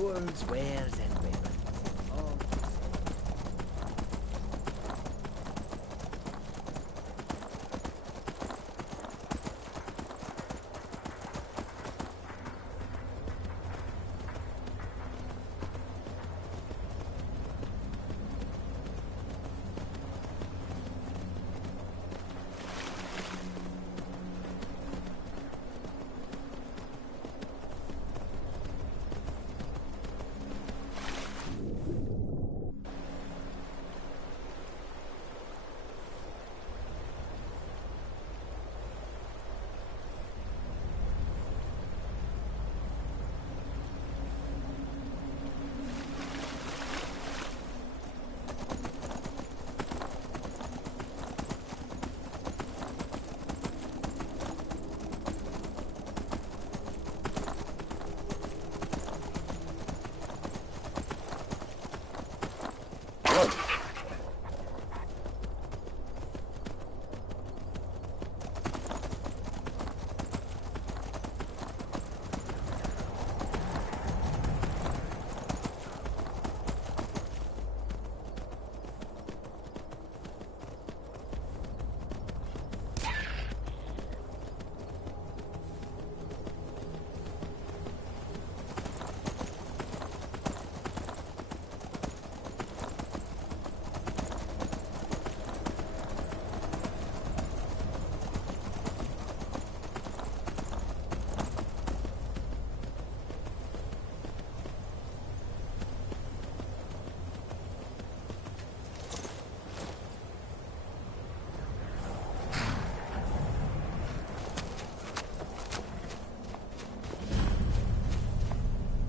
jewels, wares, and weapons. All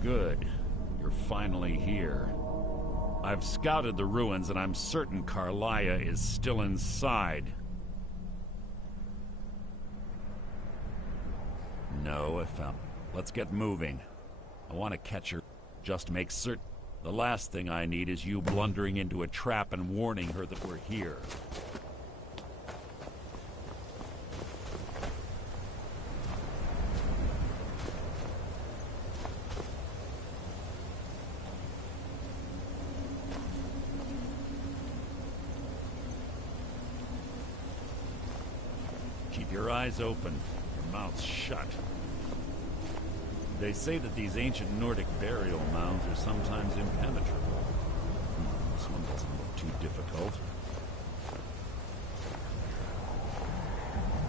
Good. You're finally here. I've scouted the ruins and I'm certain Carlia is still inside. No, I found... Let's get moving. I want to catch her. Just make certain... The last thing I need is you blundering into a trap and warning her that we're here. Keep your eyes open, your mouth shut. They say that these ancient Nordic burial mounds are sometimes impenetrable. This one doesn't look too difficult.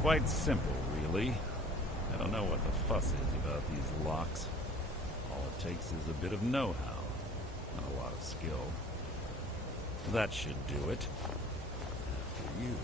Quite simple, really. I don't know what the fuss is about these locks. All it takes is a bit of know-how, not a lot of skill. That should do it. After you.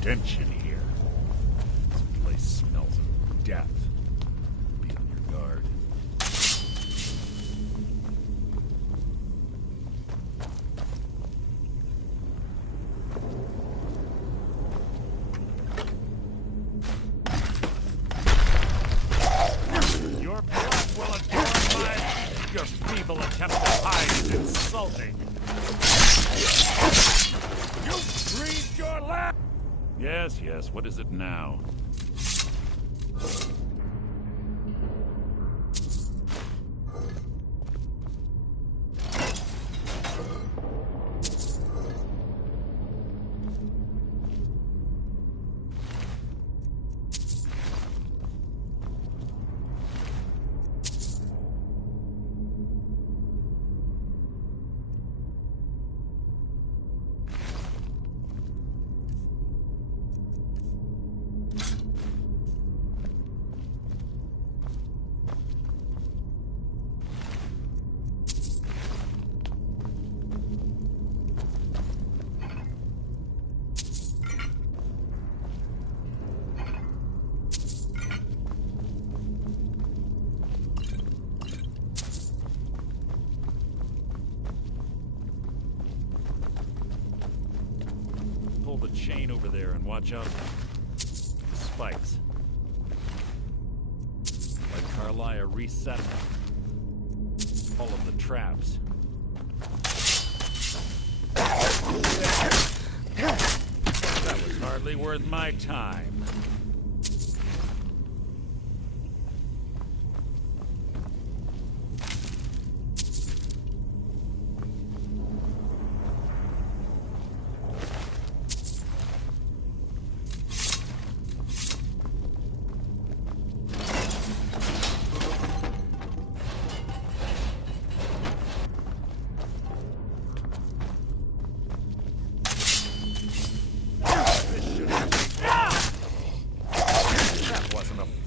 Stench in here. This place smells of death. Be on your guard. Your blood will adorn my... Your feeble attempt to hide is insulting. You breathed your last... Yes, yes, what is it now? the chain over there and watch out for the spikes. Like Carlia reset all of the traps. That was hardly worth my time.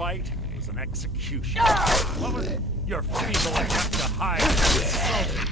It was an execution. What was it? Your feeble attempt to hide was insulting.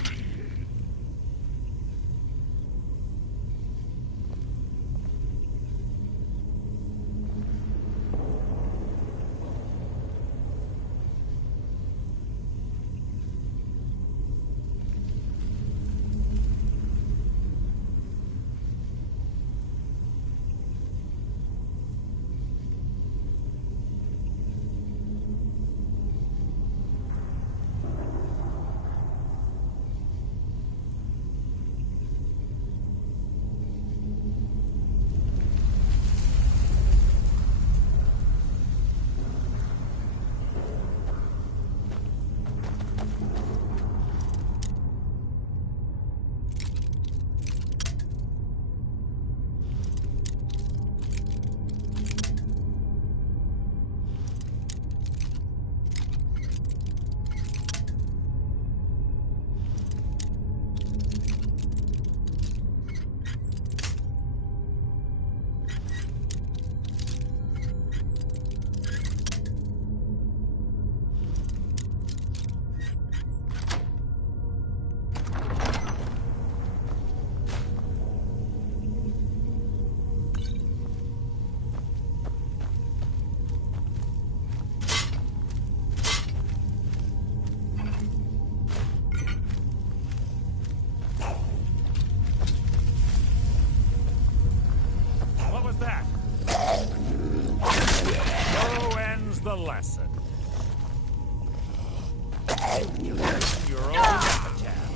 The lesson. You learn your own epitaph.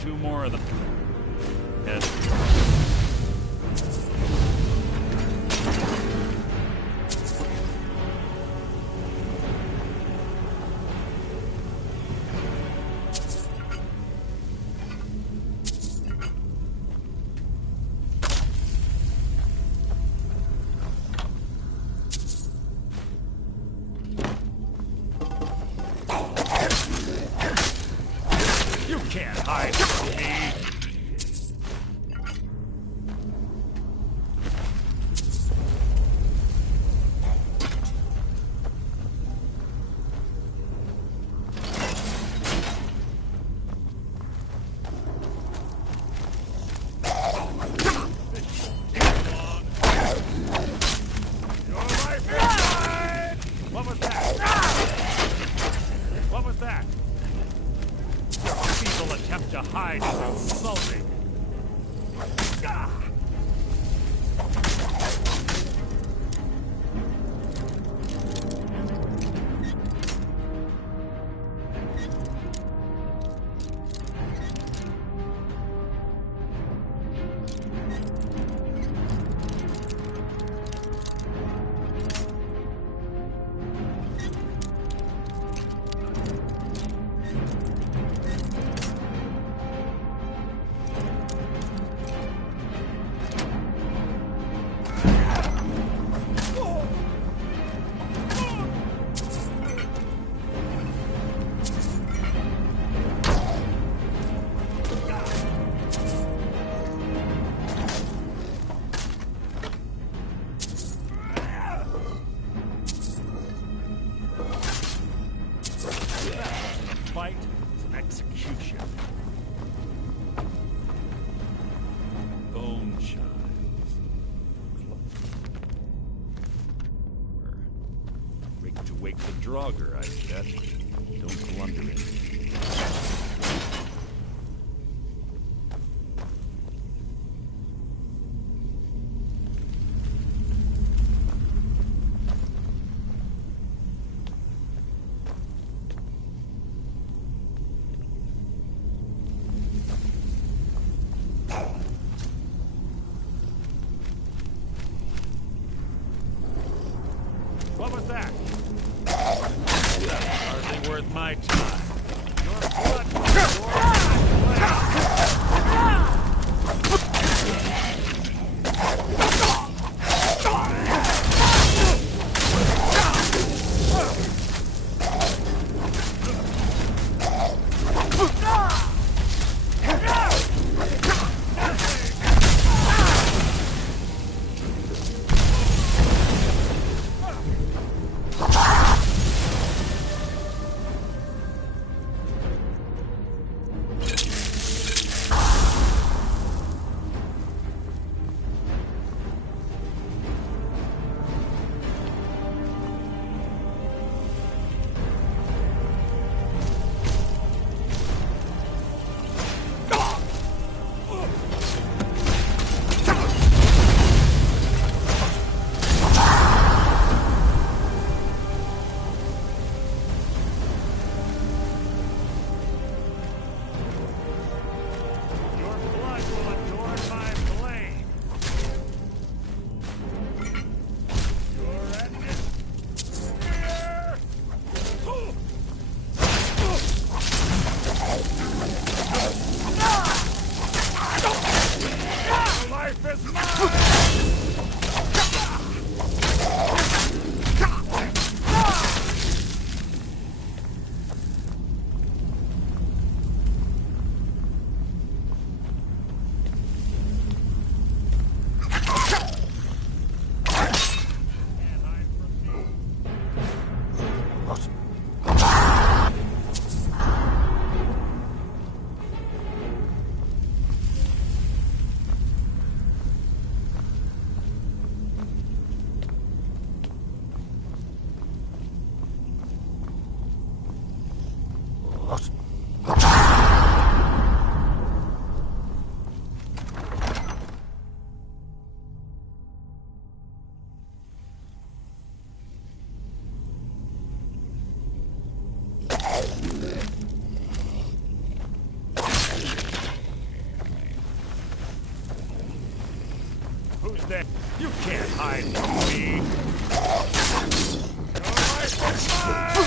Two more of them. Head. You can't hide from me! What was that? Your feeble attempt to hide is insulting. to wake the Draugr, I bet. Don't blunder it. What was that? Hardly worth my time. Your blood will Who's that? You can't hide from me. Your life is mine!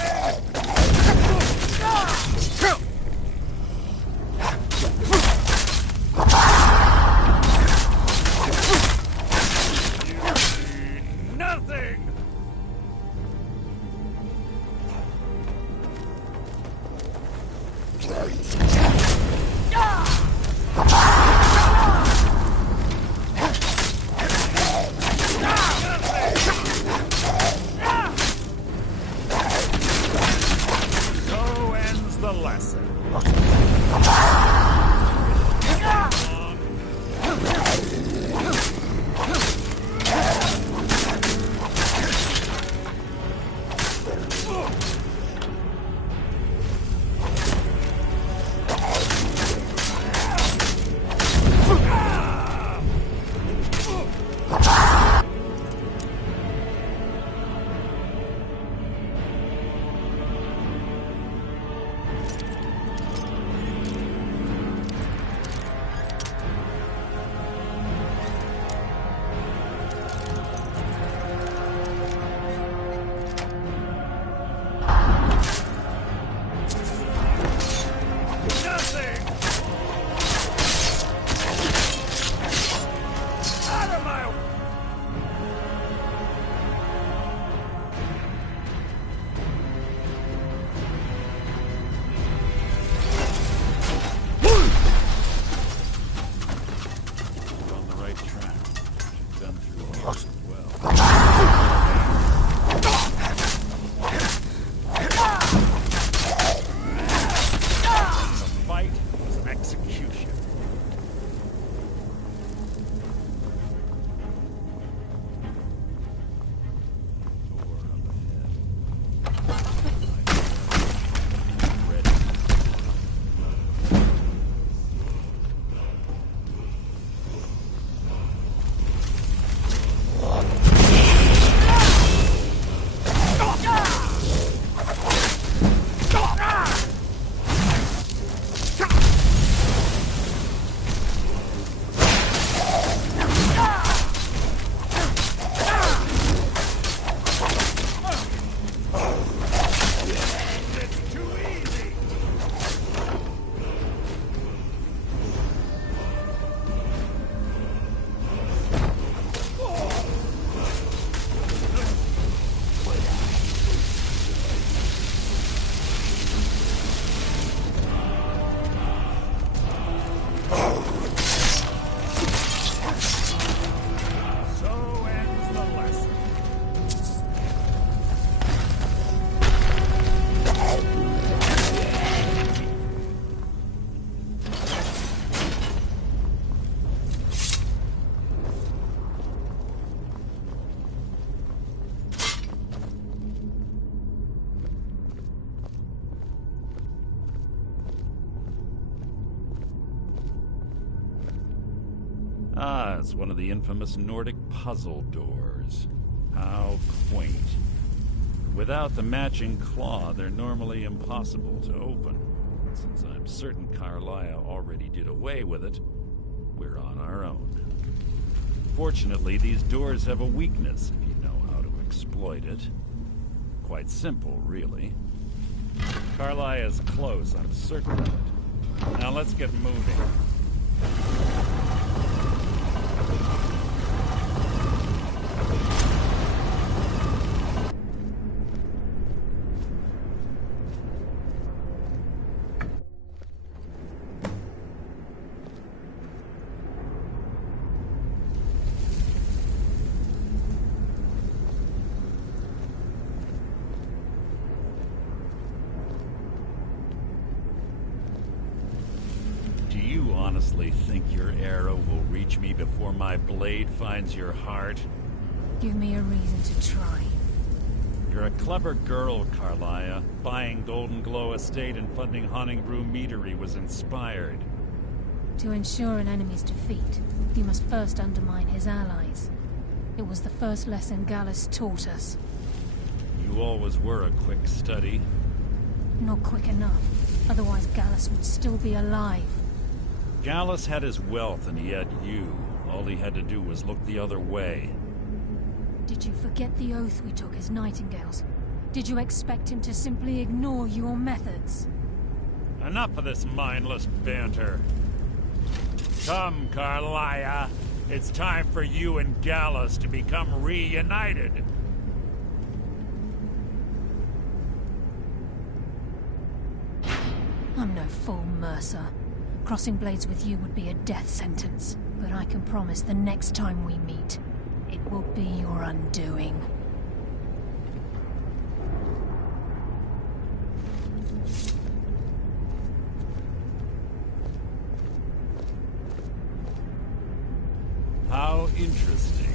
You need nothing! The lesson. Yes, one of the infamous Nordic puzzle doors. How quaint. Without the matching claw, they're normally impossible to open. Since I'm certain Carlia already did away with it, we're on our own. Fortunately, these doors have a weakness if you know how to exploit it. Quite simple, really. Carlia is close, I'm certain of it. Now let's get moving. Honestly think your arrow will reach me before my blade finds your heart? Give me a reason to try. You're a clever girl, Carlia. Buying Golden Glow Estate and funding Honningbrew Meadery was inspired. To ensure an enemy's defeat, you must first undermine his allies. It was the first lesson Gallus taught us. You always were a quick study. Not quick enough. Otherwise Gallus would still be alive. Gallus had his wealth and he had you. All he had to do was look the other way. Did you forget the oath we took as Nightingales? Did you expect him to simply ignore your methods? Enough of this mindless banter. Come, Carlia. It's time for you and Gallus to become reunited. I'm no fool, Mercer. Crossing blades with you would be a death sentence, but I can promise the next time we meet, it will be your undoing. How interesting.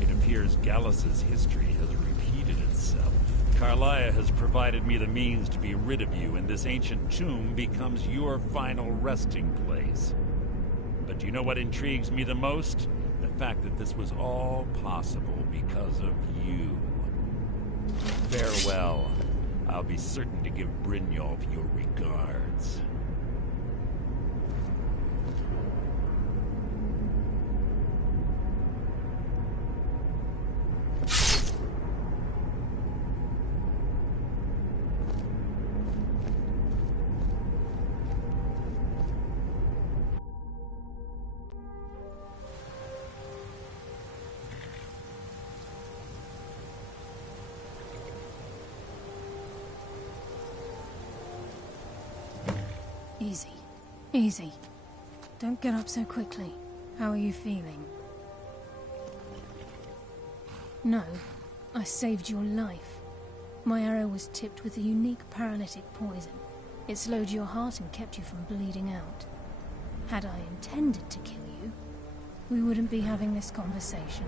It appears Gallus's history has repeated itself. Carlia has provided me the means to be rid of you, and this ancient tomb becomes your final resting place. But do you know what intrigues me the most? The fact that this was all possible because of you. Farewell. I'll be certain to give Brynjolf your regards. Easy. Easy. Don't get up so quickly. How are you feeling? No, I saved your life. My arrow was tipped with a unique paralytic poison. It slowed your heart and kept you from bleeding out. Had I intended to kill you, we wouldn't be having this conversation.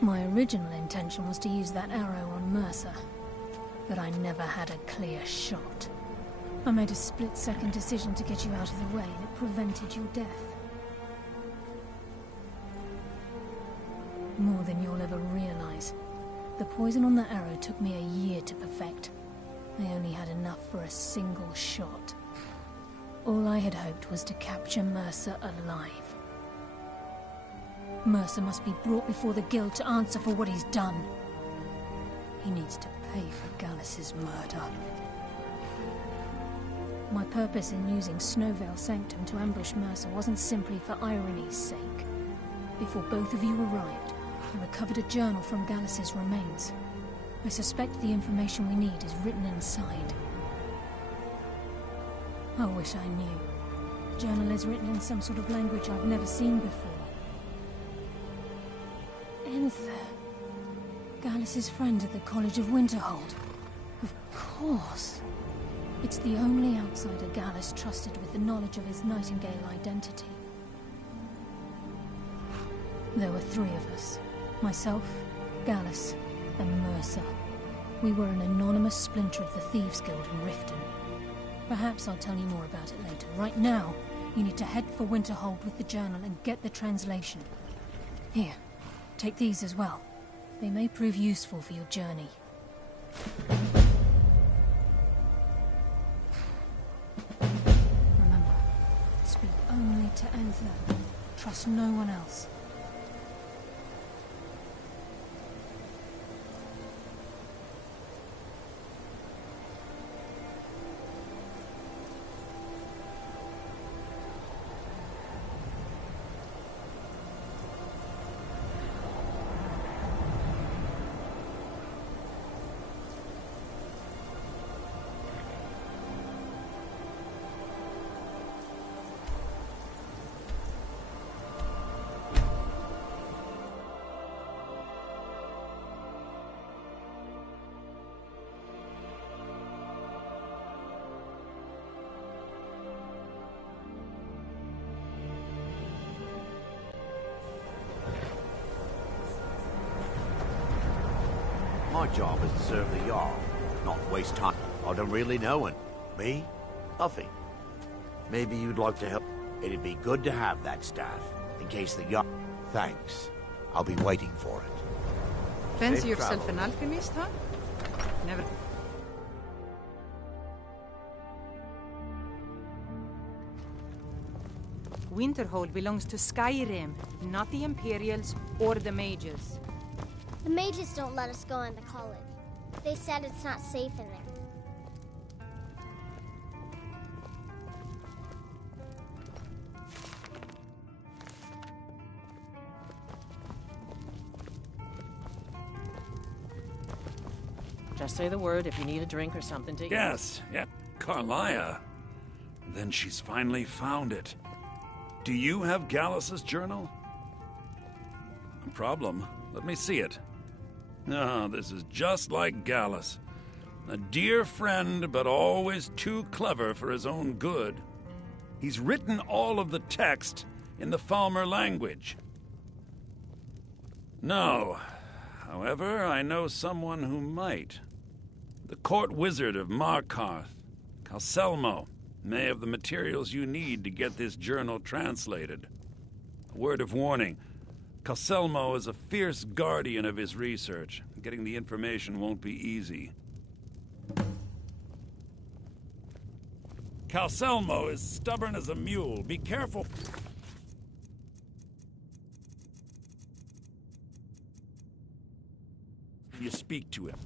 My original intention was to use that arrow on Mercer, but I never had a clear shot. I made a split-second decision to get you out of the way, and it prevented your death. More than you'll ever realize. The poison on that arrow took me a year to perfect. I only had enough for a single shot. All I had hoped was to capture Mercer alive. Mercer must be brought before the Guild to answer for what he's done. He needs to pay for Gallus's murder. My purpose in using Snowvale Sanctum to ambush Mercer wasn't simply for irony's sake. Before both of you arrived, I recovered a journal from Gallus's remains. I suspect the information we need is written inside. I wish I knew. The journal is written in some sort of language I've never seen before. Enther. Gallus's friend at the College of Winterhold. Of course. It's the only outsider Gallus trusted with the knowledge of his Nightingale identity. There were three of us. Myself, Gallus, and Mercer. We were an anonymous splinter of the Thieves' Guild in Riften. Perhaps I'll tell you more about it later. Right now, You need to head for Winterhold with the journal and get the translation. Here, take these as well. They may prove useful for your journey. Remember, speak only to Anther. Trust no one else. My job is to serve the Jarl, not waste time. I don't really know him. Me? Nothing. Maybe you'd like to help. It'd be good to have that staff, in case the Jarl... Thanks. I'll be waiting for it. Fancy Safe yourself travel. an alchemist, huh? Never... Winterhold belongs to Skyrim, not the Imperials or the Mages. The mages don't let us go into college. They said it's not safe in there. Just say the word if you need a drink or something to eat. Yes, yeah. Carlia. Then she's finally found it. Do you have Gallus's journal? No problem. Let me see it. Ah, this is just like Gallus. A dear friend, but always too clever for his own good. He's written all of the text in the Falmer language. No. However, I know someone who might. The court wizard of Markarth, Calselmo, may have the materials you need to get this journal translated. A word of warning. Calselmo is a fierce guardian of his research. Getting the information won't be easy. Calselmo is stubborn as a mule. Be careful. You speak to him.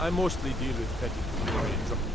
I mostly deal with petty complaints.